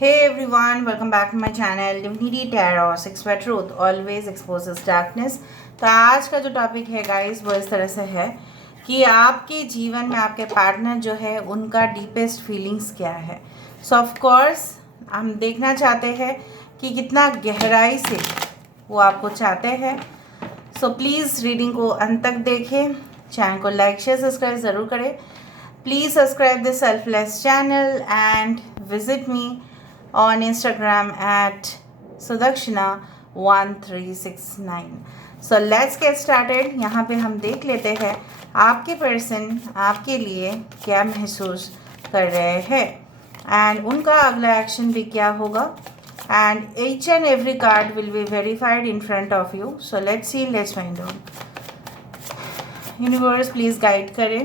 Hey everyone, welcome back to my channel Divinity Tarot 6 by Truth always exposes darkness। तो आज का जो topic है गाइस वो इस तरह से है कि आपके जीवन में आपके पार्टनर जो है उनका डीपेस्ट फीलिंग्स क्या है। सो ऑफ कोर्स हम देखना चाहते हैं कि कितना गहराई से वो आपको चाहते हैं। सो प्लीज़ रीडिंग को अंत तक देखें, चैनल को लाइक शेयर सब्सक्राइब ज़रूर करें। Please subscribe this selfless channel and visit me on Instagram at Sudakshina1369। So let's get started। यहाँ पे हम देख लेते हैं आपके पर्सन आपके लिए क्या महसूस कर रहे हैं एंड उनका अगला एक्शन भी क्या होगा and each and every card will be verified in front of you। So let's see, let's find out। Universe please guide करें।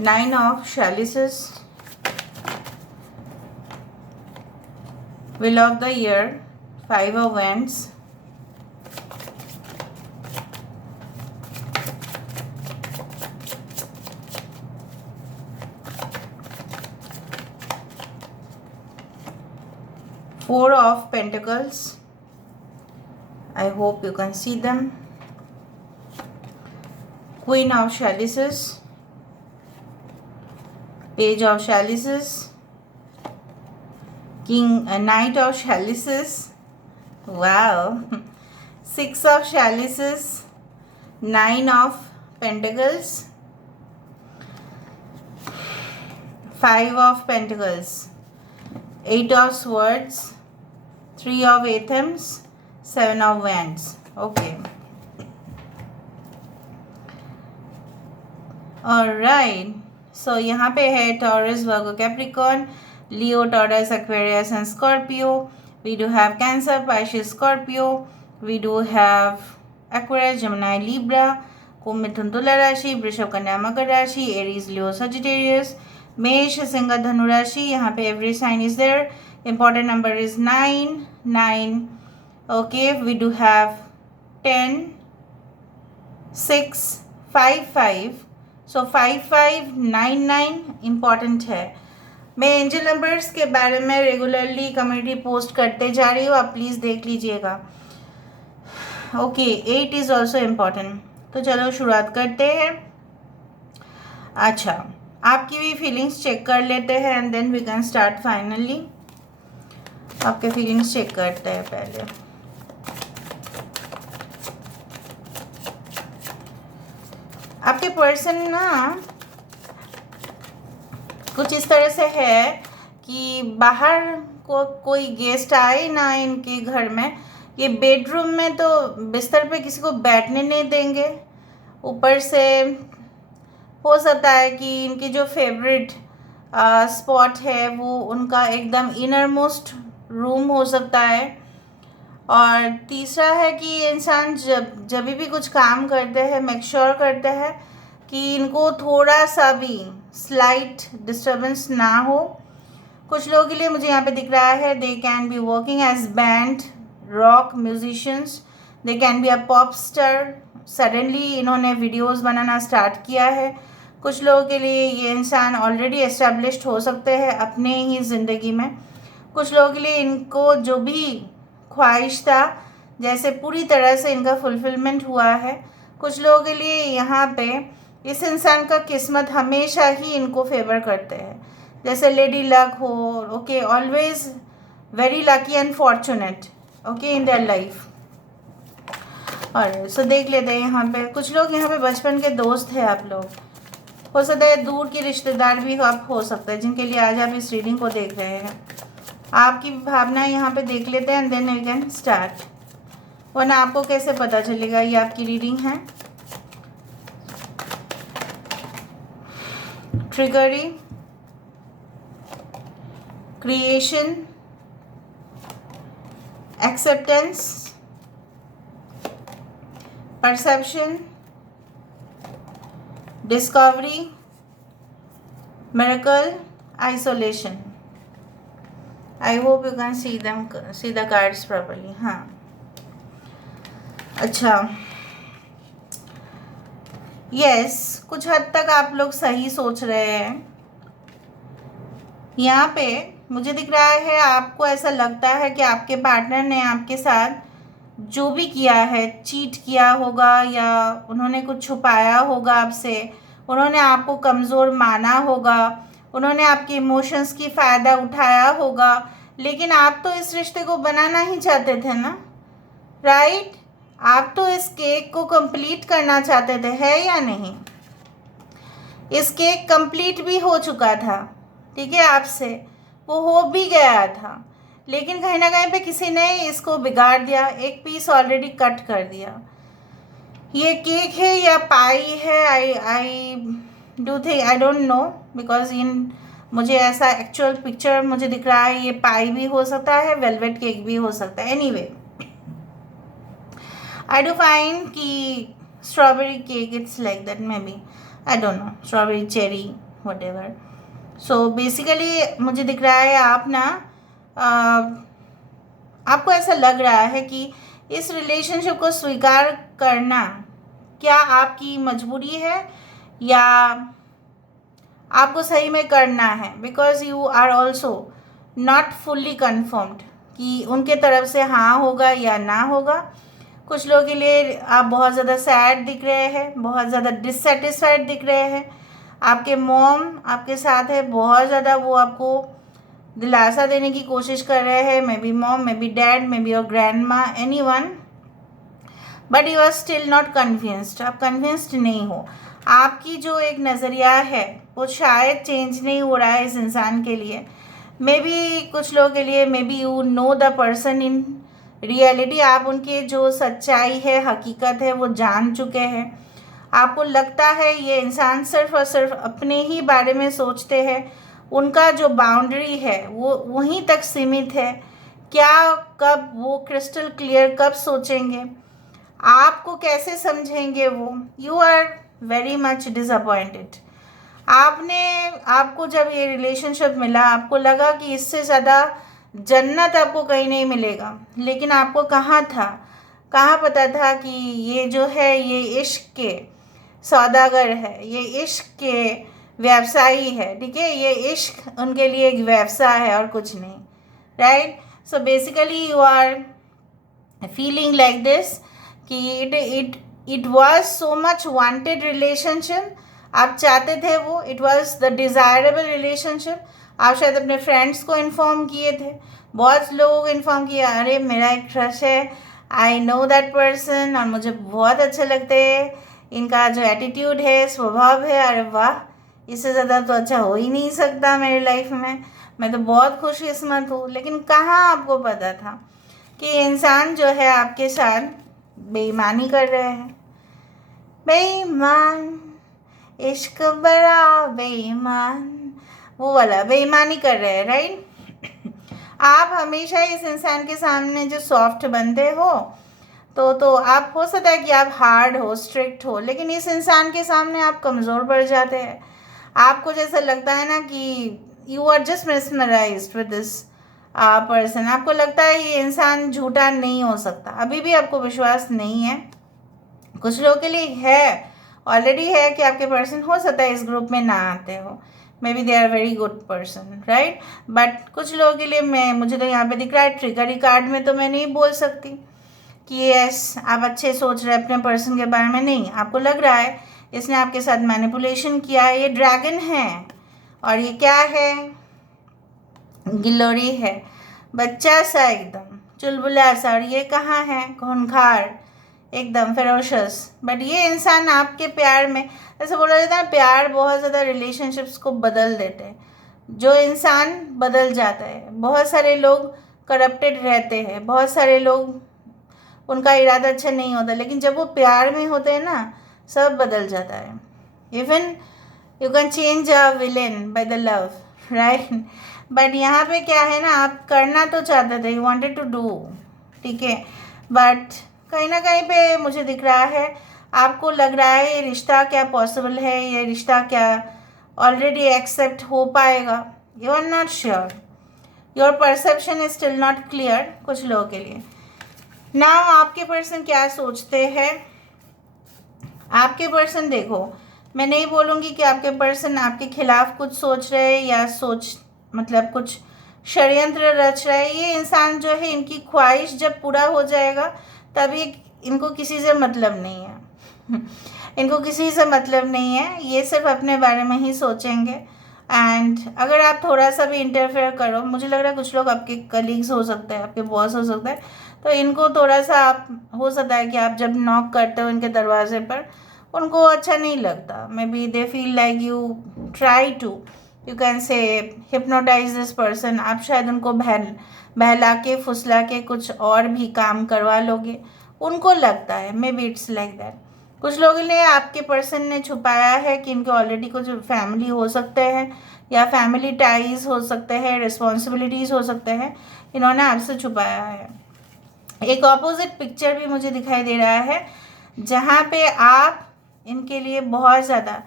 9 of chalices, Wheel of the Year, 5 of Wands, Four of Pentacles, I hope you can see them, Queen of Chalices, Page of Chalices, Knight of Chalices, wow, 6 of Chalices, 9 of Pentacles, 5 of Pentacles, 8 of Swords, 3 of Athems, 7 of Wands। Okay, alright, so यहाँ पे है Taurus, Virgo, Capricorn, Leo, Taurus, Aquarius and Scorpio। We do have Cancer, Pisces, Scorpio। We do have Aquarius, Gemini, Libra, कुंभ, मिथुन, तुला राशि, वृषभ, कन्या, मकर राशि, Aries, लियो, Sagittarius, मेष, सिंह, धनु राशि। यहाँ पे every sign is there. Important number is 9। Okay, we do have 10, 6, 5 so 5 9 9 important है। मैं एंजल नंबर्स के बारे में रेगुलरली कम्युनिटी पोस्ट करते जा रही हूँ, आप प्लीज़ देख लीजिएगा। Okay, 8 is also important. तो चलो शुरुआत करते हैं। अच्छा, आपकी भी फीलिंग्स चेक कर लेते हैं and then we can start finally. आपके फीलिंग्स चेक करते हैं पहले। आपके पर्सन ना कुछ इस तरह से है कि बाहर को कोई गेस्ट आए ना इनके घर में, ये बेडरूम में तो बिस्तर पे किसी को बैठने नहीं देंगे। ऊपर से हो सकता है कि इनकी जो फेवरेट स्पॉट है वो उनका एकदम इनर मोस्ट रूम हो सकता है। और तीसरा है कि इंसान जब भी कुछ काम करते हैं मेक श्योर करते हैं कि इनको थोड़ा सा भी स्लाइट डिस्टर्बेंस ना हो। कुछ लोगों के लिए मुझे यहाँ पे दिख रहा है दे can be working as band, rock musicians, they can be a pop star. Suddenly इन्होंने वीडियोस बनाना स्टार्ट किया है। कुछ लोगों के लिए ये इंसान ऑलरेडी एस्टेब्लिश्ड हो सकते हैं अपने ही ज़िंदगी में। कुछ लोगों के लिए इनको जो भी ख्वाहिश था जैसे पूरी तरह से इनका फुलफिलमेंट हुआ है। कुछ लोगों के लिए यहाँ पे इस इंसान का किस्मत हमेशा ही इनको फेवर करते हैं, जैसे लेडी लक हो। Okay, always very lucky and fortunate okay in their life. और सो देख लेते हैं यहाँ पे कुछ लोग यहाँ पे बचपन के दोस्त हैं आप लोग। हो सकता है दूर की रिश्तेदार भी आप हो सकते हैं जिनके लिए आज आप इस रीडिंग को देख रहे हैं। आपकी भावनाएं यहाँ पे देख लेते हैं and then we can start. वरना आपको कैसे पता चलेगा ये आपकी रीडिंग है। Trickery, creation, acceptance, perception, discovery, miracle, isolation. I hope you can see the cards properly. हाँ, अच्छा, यस, कुछ हद तक आप लोग सही सोच रहे हैं। यहाँ पे मुझे दिख रहा है आपको ऐसा लगता है कि आपके पार्टनर ने आपके साथ जो भी किया है, चीट किया होगा या उन्होंने कुछ छुपाया होगा आपसे, उन्होंने आपको कमज़ोर माना होगा, उन्होंने आपके इमोशंस की फ़ायदा उठाया होगा, लेकिन आप तो इस रिश्ते को बनाना ही चाहते थे ना, राइट? आप तो इस केक को कंप्लीट करना चाहते थे, है या नहीं? इस केक कंप्लीट भी हो चुका था, ठीक है, आपसे वो हो भी गया था, लेकिन कहीं ना कहीं पे किसी ने इसको बिगाड़ दिया, एक पीस ऑलरेडी कट कर दिया। ये केक है या पाई है, I do think, I don't know, because in मुझे ऐसा एक्चुअल पिक्चर मुझे दिख रहा है, ये पाई भी हो सकता है, वेलवेट केक भी हो सकता है। एनीवे, आई डू फाइंड कि strawberry cake, it's like that, may be, I don't know, strawberry, cherry, what ever. So basically मुझे दिख रहा है आप ना आपको ऐसा लग रहा है कि इस रिलेशनशिप को स्वीकार करना क्या आपकी मजबूरी है या आपको सही में करना है, because you are also not fully confirmed कि उनके तरफ से हाँ होगा या ना होगा। कुछ लोगों के लिए आप बहुत ज़्यादा सैड दिख रहे हैं, बहुत ज़्यादा डिससेटिस्फाइड दिख रहे हैं। आपके मॉम आपके साथ है, बहुत ज़्यादा वो आपको दिलासा देने की कोशिश कर रहे हैं, may be mom, may be dad, may be your grand माँ, anyone, but you are still not convinced. आप कन्विंस्ड नहीं हो, आपकी जो एक नज़रिया है वो शायद चेंज नहीं हो रहा है इस इंसान के लिए। मे बी कुछ लोगों के लिए may be you know the person in reality, आप उनके जो सच्चाई है, हकीकत है, वो जान चुके हैं। आपको लगता है ये इंसान सिर्फ और सिर्फ अपने ही बारे में सोचते हैं, उनका जो बाउंड्री है वो वहीं तक सीमित है। क्या, कब वो क्रिस्टल क्लियर कब सोचेंगे, आपको कैसे समझेंगे वो? You are very much disappointed. आपको जब ये रिलेशनशिप मिला आपको लगा कि इससे ज़्यादा जन्नत आपको कहीं नहीं मिलेगा, लेकिन आपको कहाँ था, कहाँ पता था कि ये जो है ये इश्क के सौदागर है, ये इश्क के व्यवसायी है, ठीक है, ये इश्क उनके लिए एक व्यवसाय है और कुछ नहीं, right? So basically you are feeling like this कि it was so much wanted relationship, आप चाहते थे वो, it was the desirable relationship. आप शायद अपने फ्रेंड्स को इन्फॉर्म किए थे, बहुत लोगों को इन्फॉर्म किया, अरे मेरा एक क्रश है, आई नो दैट पर्सन और मुझे बहुत अच्छे लगते हैं, इनका जो एटीट्यूड है, स्वभाव है, अरे वाह, इससे ज़्यादा तो अच्छा हो ही नहीं सकता मेरी लाइफ में, मैं तो बहुत खुशकिस्मत हूँ। लेकिन कहाँ आपको पता था कि इंसान जो है आपके साथ बेईमानी कर रहे हैं। बेईमान, इश्क बड़ा बेईमान, वो वाला बेईमानी कर रहे हैं, राइट? आप हमेशा इस इंसान के सामने जो सॉफ्ट बनते हो, तो आप, हो सकता है कि आप हार्ड हो, स्ट्रिक्ट हो, लेकिन इस इंसान के सामने आप कमज़ोर पड़ जाते हैं। आपको जैसा लगता है ना कि you are just mesmerised with this person, आपको लगता है ये इंसान झूठा नहीं हो सकता, अभी भी आपको विश्वास नहीं है। कुछ लोगों के लिए है, ऑलरेडी है कि आपके पर्सन हो सकता है इस ग्रुप में ना आते हो, maybe they are very good person, right? But कुछ लोगों के लिए मुझे तो यहाँ पे दिख रहा है ट्रिगरी कार्ड में, तो मैं नहीं बोल सकती कि यस आप अच्छे सोच रहे हैं अपने पर्सन के बारे में, नहीं, आपको लग रहा है इसने आपके साथ मैनिपुलेशन किया है। ये ड्रैगन है और ये क्या है, गिलोरी है, बच्चा सा एकदम चुलबुला सा, और ये कहाँ है, खूंखार, एकदम फेरोशस। बट ये इंसान आपके प्यार में, ऐसा बोला जाता है प्यार बहुत ज़्यादा रिलेशनशिप्स को बदल देते हैं, जो इंसान बदल जाता है। बहुत सारे लोग करप्टेड रहते हैं, बहुत सारे लोग उनका इरादा अच्छा नहीं होता, लेकिन जब वो प्यार में होते हैं ना, सब बदल जाता है। Even you can change a villain by the love, right? But यहाँ पे क्या है ना, आप करना तो चाहते थे, यू वांटेड टू डू, ठीक है, बट कहीं ना कहीं पे मुझे दिख रहा है आपको लग रहा है ये रिश्ता क्या पॉसिबल है, ये रिश्ता क्या ऑलरेडी एक्सेप्ट हो पाएगा, you are not sure, your perception is still not clear कुछ लोगों के लिए। ना आपके पर्सन क्या सोचते हैं, आपके पर्सन, देखो मैं नहीं बोलूँगी कि आपके पर्सन आपके खिलाफ कुछ सोच रहे हैं या मतलब कुछ षड्यंत्र रच रहा है। ये इंसान जो है, इनकी ख्वाहिश जब पूरा हो जाएगा तभी इनको किसी से मतलब नहीं है। इनको किसी से मतलब नहीं है, ये सिर्फ अपने बारे में ही सोचेंगे। एंड अगर आप थोड़ा सा भी इंटरफेयर करो, मुझे लग रहा है कुछ लोग आपके कलीग्स हो सकते हैं, आपके बॉस हो सकते हैं, तो इनको थोड़ा सा आप, हो सकता है कि आप जब नॉक करते हो इनके दरवाजे पर, उनको अच्छा नहीं लगता। Maybe they feel like you try to, you can say hypnotise this person. आप शायद उनको बहला के फुसला के कुछ और भी काम करवा लोगे, उनको लगता है। May be it's like that. कुछ लोगों ने, आपके पर्सन ने छुपाया है कि इनके ऑलरेडी कुछ फैमिली हो सकते हैं, या फैमिली टाइज हो सकते हैं, रिस्पॉन्सिबिलिटीज़ हो सकते हैं, इन्होंने आपसे छुपाया है। एक ऑपोजिट पिक्चर भी मुझे दिखाई दे रहा है, जहाँ पे आप इनके लिए बहुत ज़्यादा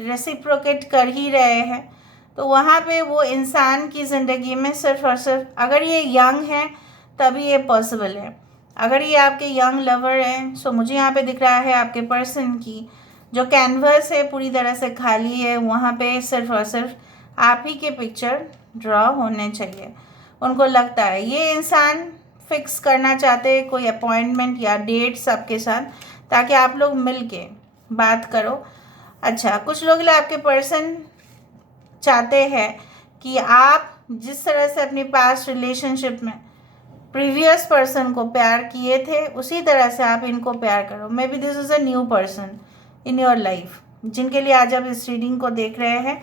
रेसिप्रोकेट कर ही रहे हैं। तो वहाँ पे वो इंसान की ज़िंदगी में सिर्फ और सिर्फ, अगर ये यंग है तभी ये पॉसिबल है। अगर ये आपके यंग लवर हैं, सो मुझे यहाँ पे दिख रहा है आपके पर्सन की जो कैनवस है पूरी तरह से खाली है, वहाँ पे सिर्फ और सिर्फ आप ही के पिक्चर ड्रॉ होने चाहिए। उनको लगता है ये इंसान फिक्स करना चाहते हैं कोई अपॉइंटमेंट या डेट्स आपके साथ, ताकि आप लोग मिल के बात करो। अच्छा, कुछ लोग आपके पर्सन चाहते हैं कि आप जिस तरह से अपनी पास्ट रिलेशनशिप में प्रीवियस पर्सन को प्यार किए थे, उसी तरह से आप इनको प्यार करो। May be this is a new person in your life, जिनके लिए आज आप इस रीडिंग को देख रहे हैं।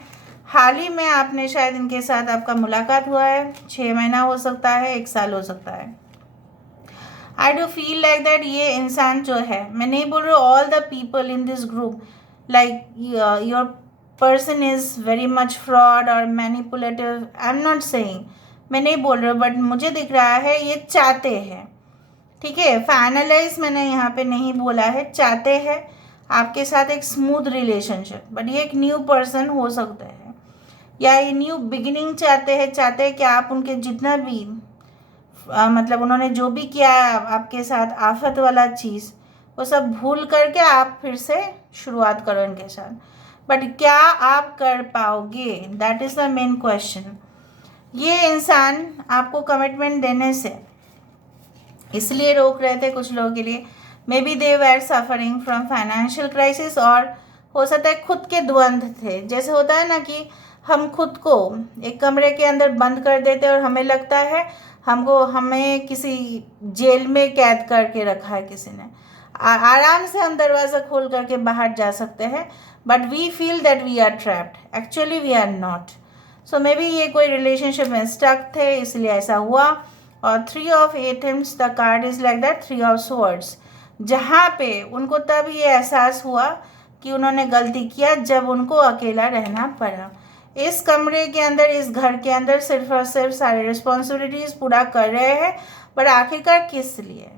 हाल ही में आपने शायद इनके साथ आपका मुलाकात हुआ है, 6 महीना हो सकता है, 1 साल हो सकता है। I do feel like that ये इंसान जो है, मैं नहीं बोल रही हूँ all the people in this group like your person is very much fraud और manipulative, I am not saying, मैं नहीं बोल रही हूँ, बट मुझे दिख रहा है ये चाहते हैं, ठीक है, फाइनलाइज मैंने यहाँ पे नहीं बोला है, चाहते हैं आपके साथ एक स्मूथ रिलेशनशिप। बट ये एक न्यू पर्सन हो सकता है, या ये न्यू बिगिनिंग चाहते हैं कि आप उनके जितना भी मतलब उन्होंने जो भी किया है आपके साथ आफत वाला चीज़, वो सब भूल करके आप फिर से शुरुआत करो इनके साथ। बट क्या आप कर पाओगे, that is the main question. ये इंसान आपको कमिटमेंट देने से इसलिए रोक रहे थे कुछ लोगों के लिए, may be they were suffering from financial crisis, और हो सकता है खुद के द्वंद्व थे। जैसे होता है ना कि हम खुद को एक कमरे के अंदर बंद कर देते हैं और हमें लगता है हमें किसी जेल में कैद करके रखा है किसी ने। आराम से हम दरवाज़ा खोल करके बाहर जा सकते हैं, but we feel that we are trapped, actually we are not. So maybe ये कोई रिलेशनशिप में स्टक थे, इसलिए ऐसा हुआ। और 3 of athames, the card is like that, 3 of swords, जहाँ पे उनको तब ये एहसास हुआ कि उन्होंने गलती किया जब उनको अकेला रहना पड़ा। इस कमरे के अंदर, इस घर के अंदर सिर्फ और सिर्फ सारी रिस्पॉन्सिबिलिटीज़ पूरा कर रहे हैं, पर आखिरकार किस लिए?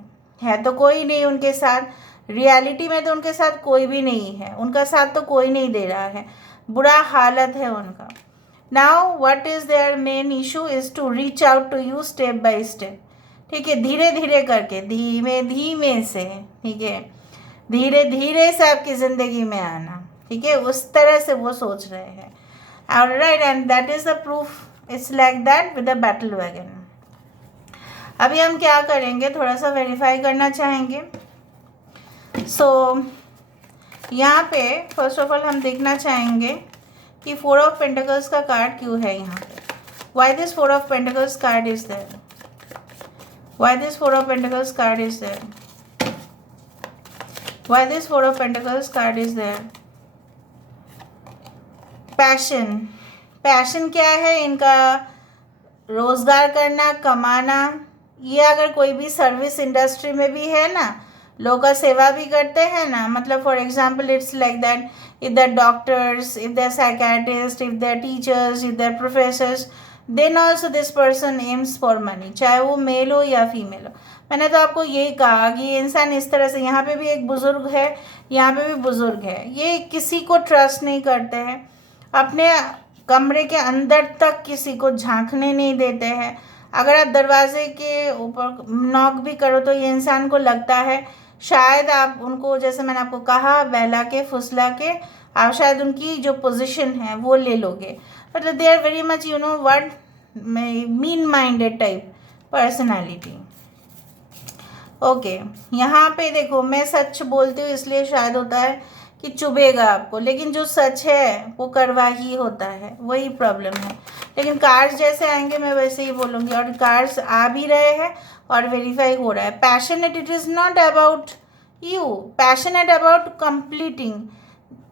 है तो कोई नहीं उनके साथ, रियलिटी में तो उनके साथ कोई भी नहीं है, उनका साथ तो कोई नहीं दे रहा है, बुरा हालत है उनका। Now what is their main issue is to reach out to you step by step, ठीक है, धीरे धीरे करके, धीमे धीमे से, ठीक है, धीरे धीरे से आपकी ज़िंदगी में आना, ठीक है, उस तरह से वो सोच रहे हैं। Alright, and that is the proof, it's like that with the battle wagon. अभी हम क्या करेंगे, थोड़ा सा वेरीफाई करना चाहेंगे। सो यहाँ पे फर्स्ट ऑफ ऑल हम देखना चाहेंगे कि 4 ऑफ पेंटिकल्स का कार्ड क्यों है यहाँ पे। Why this 4 of pentacles card is there, why this 4 of pentacles card is there, why this 4 of pentacles card is there. Passion, passion क्या है इनका? रोज़गार करना, कमाना। ये अगर कोई भी सर्विस इंडस्ट्री में भी है ना, लोगों का सेवा भी करते हैं ना, मतलब for example it's like that, if they're doctors, if they're psychiatrists, if they're teachers, if they're professors, then also this person aims for money, चाहे वो मेल हो या फीमेल हो। मैंने तो आपको यही कहा कि ये इंसान इस तरह से, यहाँ पे भी एक बुज़ुर्ग है, यहाँ पे भी बुज़ुर्ग है, ये किसी को ट्रस्ट नहीं करते हैं, अपने कमरे के अंदर तक किसी को झांकने नहीं देते हैं। अगर आप दरवाजे के ऊपर नॉक भी करो तो ये इंसान को लगता है शायद आप उनको, जैसे मैंने आपको कहा, बहला के फुसला के आप शायद उनकी जो पोजीशन है वो ले लोगे। But they are very much, you know what, mean minded type personality. Okay, यहाँ पे देखो मैं सच बोलती हूँ इसलिए शायद होता है कि चुभेगा आपको, लेकिन जो सच है वो करवा ही होता है, वही प्रॉब्लम है। लेकिन कार्ड्स जैसे आएंगे मैं वैसे ही बोलूँगी, और कार्ड्स आ भी रहे हैं और वेरीफाई हो रहा है। Passionate, it is not about you, passionate about completing.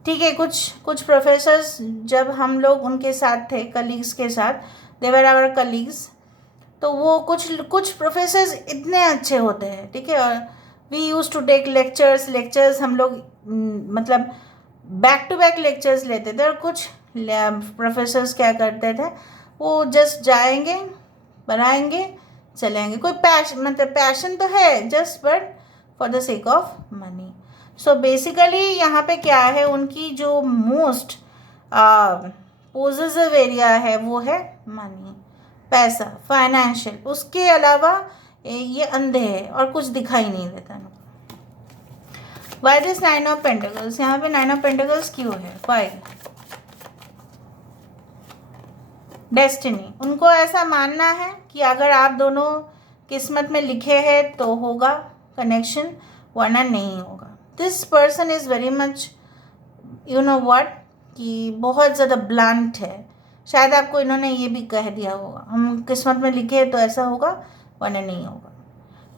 ठीक है, कुछ प्रोफेसर्स जब हम लोग उनके साथ थे, कलीग्स के साथ, दे वर आवर कलीग्स, तो वो कुछ प्रोफेसर्स इतने अच्छे होते हैं, ठीक है। और we use to take lectures हम लोग मतलब बैक टू बैक लेक्चर्स लेते थे। और कुछ प्रोफेसर्स क्या करते थे, वो जस्ट जाएंगे, बनाएंगे, चलेंगे। कोई पैशन तो है, just but for the sake of money. So basically यहाँ पे क्या है, उनकी जो मोस्ट पॉजिटिव एरिया है वो है मनी, पैसा, फाइनेंशियल। उसके अलावा ये अंधे हैं और कुछ दिखाई नहीं देता। वाई दिस 9 ऑफ पेंटिकल्स, यहाँ पे 9 ऑफ पेंटिकल्स क्यों है, वाई? डेस्टिनी, उनको ऐसा मानना है कि अगर आप दोनों किस्मत में लिखे हैं तो होगा कनेक्शन, वरना नहीं होगा। This person is very much you know what, कि बहुत ज़्यादा ब्लंट है। शायद आपको इन्होंने ये भी कह दिया होगा, हम किस्मत में लिखे हैं तो ऐसा होगा, वरना नहीं होगा।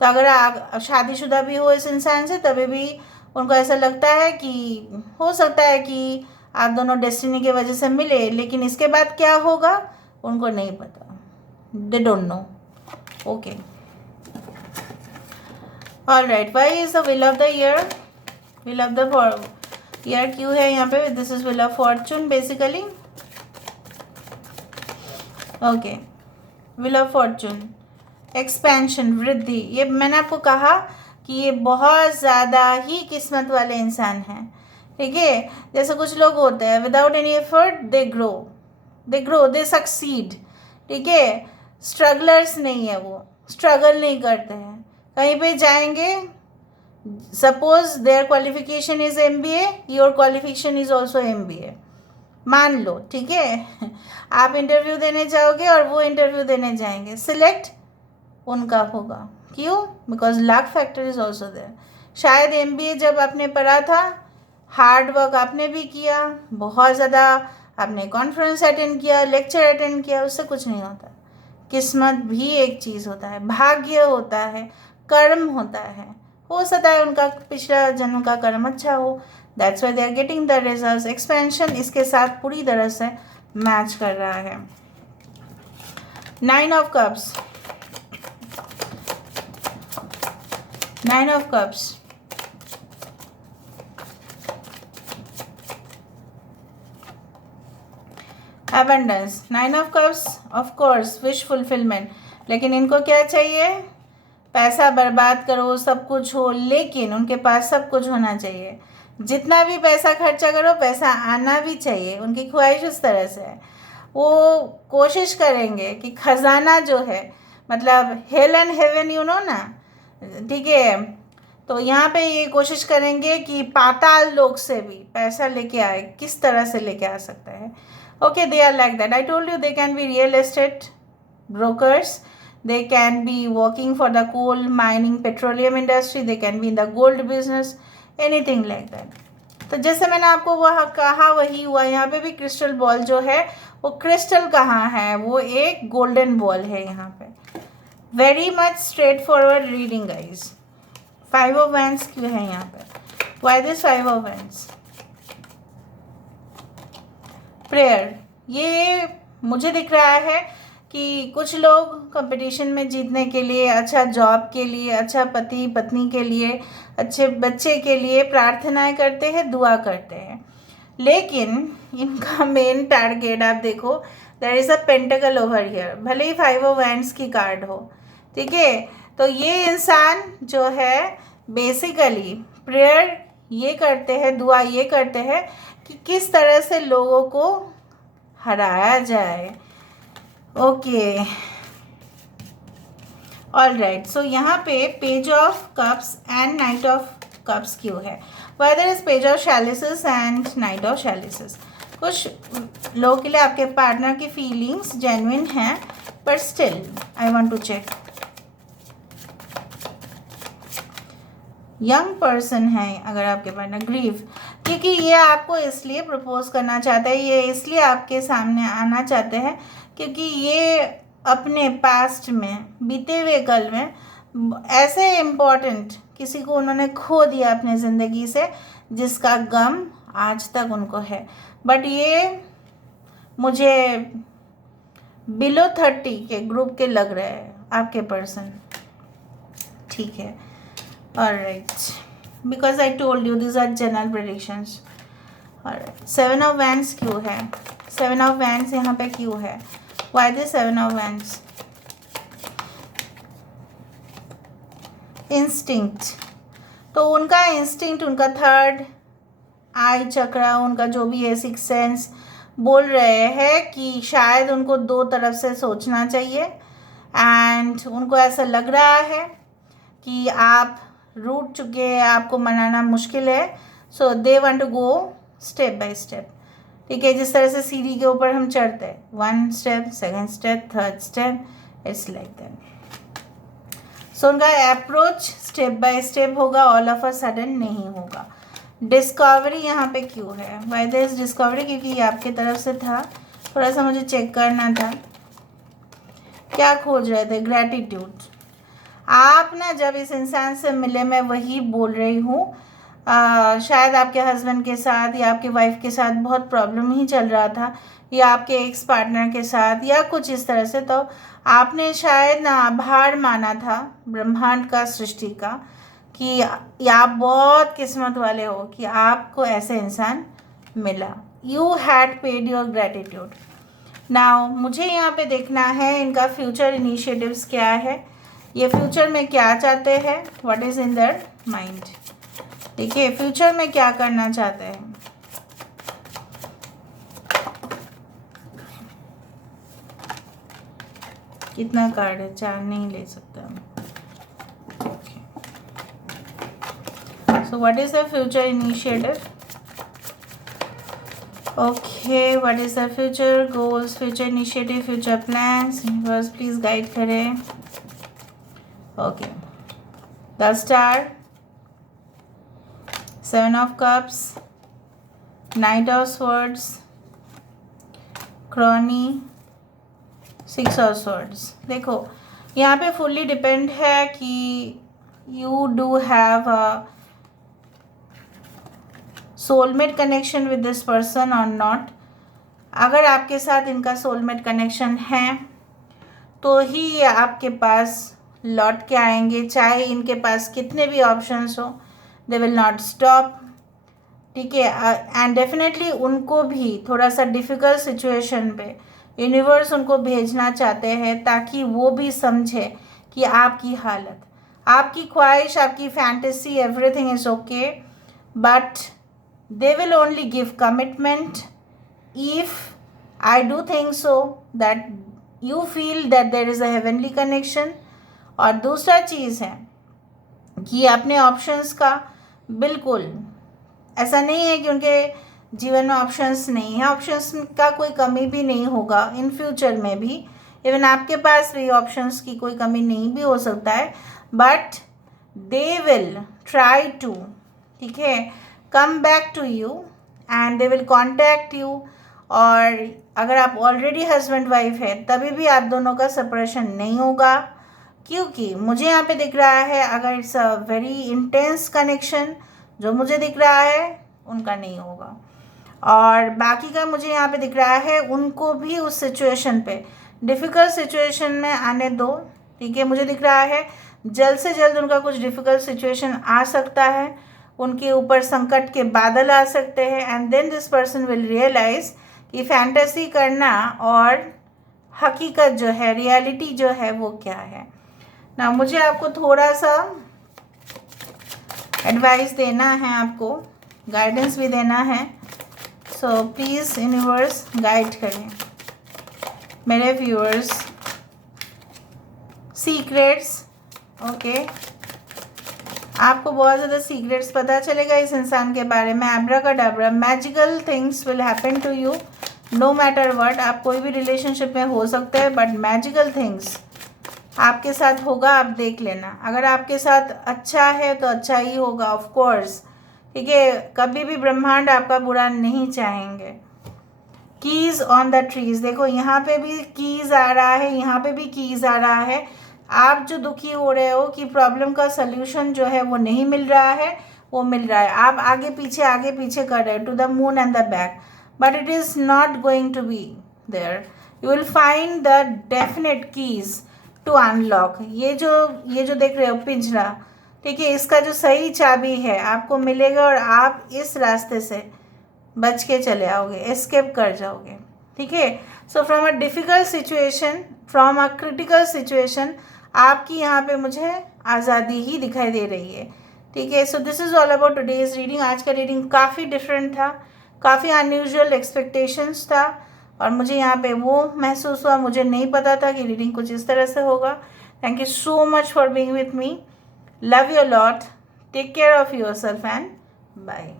तो अगर आप शादीशुदा भी हो इस इंसान से, तभी भी उनको ऐसा लगता है कि हो सकता है कि आप दोनों डेस्टिनी की वजह से मिले, लेकिन इसके बाद क्या होगा उनको नहीं पता, they don't know. Okay, all right. Why is the wheel of the year, wheel of the year क्यों है यहाँ पे? This is wheel of fortune basically. Okay, wheel of fortune, expansion, वृद्धि। ये मैंने आपको कहा कि ये बहुत ज़्यादा ही किस्मत वाले इंसान हैं, ठीक है। जैसे कुछ लोग होते हैं, without any effort they grow, they succeed, ठीक है। स्ट्रगलर्स नहीं है, वो स्ट्रगल नहीं करते हैं। कहीं पे जाएंगे, suppose their qualification is MBA, your qualification is also MBA, मान लो, ठीक है। आप इंटरव्यू देने जाओगे और वो इंटरव्यू देने जाएंगे, सिलेक्ट उनका होगा। क्यों? Because luck factor is also there. शायद MBA जब आपने पढ़ा था, हार्ड वर्क आपने भी किया, बहुत ज़्यादा आपने कॉन्फ्रेंस अटेंड किया, लेक्चर अटेंड किया, उससे कुछ नहीं होता। किस्मत भी एक चीज़ होता है, भाग्य होता है, कर्म होता है। हो सकता है उनका पिछला जन्म का कर्म अच्छा हो, that's why they are getting the results. Expansion इसके साथ पूरी तरह से मैच कर रहा है। 9 of cups, 9 of cups, abundance, 9 of cups, of course wish fulfilment. लेकिन इनको क्या चाहिए? पैसा बर्बाद करो, सब कुछ हो, लेकिन उनके पास सब कुछ होना चाहिए। जितना भी पैसा खर्चा करो, पैसा आना भी चाहिए। उनकी ख्वाहिश उस तरह से है, वो कोशिश करेंगे कि खजाना जो है, मतलब hello and heaven, you know ना, ठीक है। तो यहाँ पे ये कोशिश करेंगे कि पाताल लोक से भी पैसा लेके आए। किस तरह से लेके आ सकता है? Okay, they are like that. I told you they can be real estate brokers, they can be working for the coal mining petroleum industry, they can be in the gold business, anything like that. तो जैसे मैंने आपको वह कहा वही हुआ। यहाँ पे भी क्रिस्टल बॉल जो है, वो क्रिस्टल कहाँ है, वो एक गोल्डन बॉल है यहाँ पे। Very much straight forward reading guys. 5 of wands क्यों है यहाँ पे? Why this 5 of wands? Prayer. ये मुझे दिख रहा है कि कुछ लोग कंपटीशन में जीतने के लिए, अच्छा जॉब के लिए, अच्छा पति पत्नी के लिए, अच्छे बच्चे के लिए प्रार्थनाएं करते हैं, दुआ करते हैं। लेकिन इनका मेन टारगेट आप देखो, there is a pentacle over here, भले ही 5 ऑफ वैंड्स की कार्ड हो, ठीक है। तो ये इंसान जो है बेसिकली प्रेयर ये करते हैं, दुआ ये करते हैं कि किस तरह से लोगों को हराया जाए। Okay, all right. सो यहाँ पे page of cups and knight of cups क्यों है? Why there is page of chalices and knight of chalices? कुछ लोगों के लिए आपके पार्टनर की फीलिंग्स जेन्युइन हैं, but still I want to check. Young person है अगर आपके पार्टनर, ग्रीव, क्योंकि ये आपको इसलिए प्रपोज करना चाहता है, ये इसलिए आपके सामने आना चाहते हैं क्योंकि ये अपने पास्ट में, बीते हुए कल में ऐसे इम्पोर्टेंट किसी को उन्होंने खो दिया अपने ज़िंदगी से जिसका गम आज तक उनको है। बट ये मुझे बिलो 30 के ग्रुप के लग रहे हैं आपके पर्सन, ठीक है। Alright, because I told you this are general predictions. और 7 ऑफ वैंड्स क्यों है? 7 ऑफ वैंड्स यहाँ पे क्यों है? Why this 7 of wands? Instinct, तो उनका इंस्टिंक्ट, उनका थर्ड आई चक्रा, उनका जो भी है सिक्स सेंस बोल रहे हैं कि शायद उनको दो तरफ से सोचना चाहिए एंड उनको ऐसा लग रहा है कि आप रूठ चुके हैं, आपको मनाना मुश्किल है। So they want to go step by step, ठीक है। जिस तरह से सीढ़ी के ऊपर हम चढ़ते हैं, 1 step, 2nd step, 3rd step, it's like that. So उनका अप्रोच स्टेप बाय स्टेप होगा, ऑल ऑफ अ सडन नहीं होगा। डिस्कवरी यहाँ पे क्यों है? Why there is discovery? क्योंकि ये आपके तरफ से था, थोड़ा सा मुझे चेक करना था। क्या खोज रहे थे? ग्रैटिट्यूड। आप ना जब इस इंसान से मिले, मैं वही बोल रही हूँ, शायद आपके हस्बैंड के साथ या आपके वाइफ के साथ बहुत प्रॉब्लम ही चल रहा था, या आपके एक्स पार्टनर के साथ या कुछ इस तरह से, तो आपने शायद ना आभार माना था ब्रह्मांड का, सृष्टि का, कि आप बहुत किस्मत वाले हो कि आपको ऐसे इंसान मिला। You had paid your gratitude. Now मुझे यहाँ पे देखना है इनका फ्यूचर इनिशिएटिव्स क्या है, ये फ्यूचर में क्या चाहते हैं, what is in their mind. देखिए फ्यूचर में क्या करना चाहते हैं। कितना कार्ड है? 4 नहीं ले सकता। So what is the future initiative? Okay, what is the future goals, future initiative, future plans? Universe please guide करें। Okay, the Star, 7 of Cups, Knight of Swords, Crony, 6 of Swords। देखो यहाँ पे fully depend है कि you do have a soulmate connection with this person और not. अगर आपके साथ इनका सोलमेट कनेक्शन है तो ही ये आपके पास लौट के आएंगे, चाहे इनके पास कितने भी ऑप्शंस हो, दे विल नॉट स्टॉप, ठीक है। एंड डेफिनेटली उनको भी थोड़ा सा डिफ़िकल्ट सिचुएशन पे यूनिवर्स उनको भेजना चाहते हैं ताकि वो भी समझे कि आपकी हालत, आपकी ख्वाहिश, आपकी fantasy, everything is okay, but they will only give commitment if I do think so that you feel that there is a heavenly connection। और दूसरा चीज़ है कि अपने ऑप्शंस का, बिल्कुल ऐसा नहीं है कि उनके जीवन में ऑप्शंस नहीं है, ऑप्शंस का कोई कमी भी नहीं होगा इन फ्यूचर में भी, इवन आपके पास भी ऑप्शंस की कोई कमी नहीं भी हो सकता है, but they will try to, ठीक है, come back to you and they will contact you. और अगर आप ऑलरेडी हस्बैंड वाइफ है तभी भी आप दोनों का सेपरेशन नहीं होगा, क्योंकि मुझे यहाँ पे दिख रहा है अगर it's a very intense connection जो मुझे दिख रहा है उनका नहीं होगा। और बाकी का मुझे यहाँ पे दिख रहा है उनको भी उस सिचुएशन पे, डिफ़िकल्ट सिचुएशन में आने दो, ठीक है। मुझे दिख रहा है जल्द से जल्द उनका कुछ डिफ़िकल्ट सिचुएशन आ सकता है, उनके ऊपर संकट के बादल आ सकते हैं, and then this person will realise कि फैंटेसी करना और हकीकत जो है, रियलिटी जो है वो क्या है ना। मुझे आपको थोड़ा सा एडवाइस देना है, आपको गाइडेंस भी देना है, सो प्लीज़ यूनिवर्स गाइड करें मेरे व्यूअर्स। सीक्रेट्स, ओके, आपको बहुत ज़्यादा सीक्रेट्स पता चलेगा इस इंसान के बारे में। Abracadabra, magical things will happen to you, no matter what, आप कोई भी रिलेशनशिप में हो सकते हैं, बट मैजिकल थिंग्स आपके साथ होगा, आप देख लेना। अगर आपके साथ अच्छा है तो अच्छा ही होगा, ऑफ कोर्स, ठीक है। कभी भी ब्रह्मांड आपका बुरा नहीं चाहेंगे। कीज ऑन द ट्रीज, देखो यहाँ पे भी कीज आ रहा है, यहाँ पे भी कीज आ रहा है। आप जो दुखी हो रहे हो कि प्रॉब्लम का सल्यूशन जो है वो नहीं मिल रहा है, वो मिल रहा है। आप आगे पीछे कर रहे हो, to the moon and the back, but it is not going to be there. You will find the definite keys to unlock. ये जो देख रहे हो पिंजरा, ठीक है, इसका जो सही चाबी है आपको मिलेगा और आप इस रास्ते से बच के चले आओगे, एस्केप कर जाओगे, ठीक है। So from a difficult situation, from a critical situation, आपकी यहाँ पे मुझे आज़ादी ही दिखाई दे रही है, ठीक है। So this is all about today's reading. आज का रीडिंग काफ़ी डिफरेंट था, काफ़ी अनयूजुअल एक्सपेक्टेशंस था, और मुझे यहाँ पे वो महसूस हुआ, मुझे नहीं पता था कि रीडिंग कुछ इस तरह से होगा। Thank you so much for being with me. Love you lot, take care of yourself and bye.